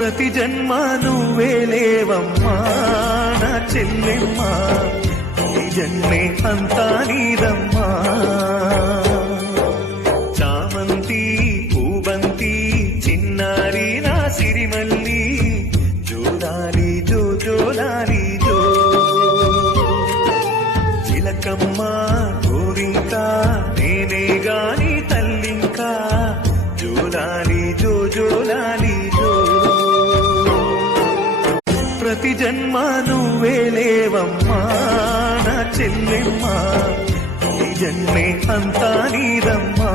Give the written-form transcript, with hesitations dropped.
ప్రతి జన్మ నువ్వేలేవమ్మా నా చెల్లెమ్మ, ఈ జన్మే అంతా నీదమ్మా. చామంతి పూబంతి చిన్నారి నా సిరిమల్లి, జోలాలి జో జోలాలి జో. చిలకమ్మ గోరింకా నేనే గాని తల్లింకా, జోలాలి జో జోలాలి జో. ప్రతి జన్మ నువ్వేలేవమ్మా నా చెల్లెమ్మ, ఈ జన్మే అంతా నీదమ్మా.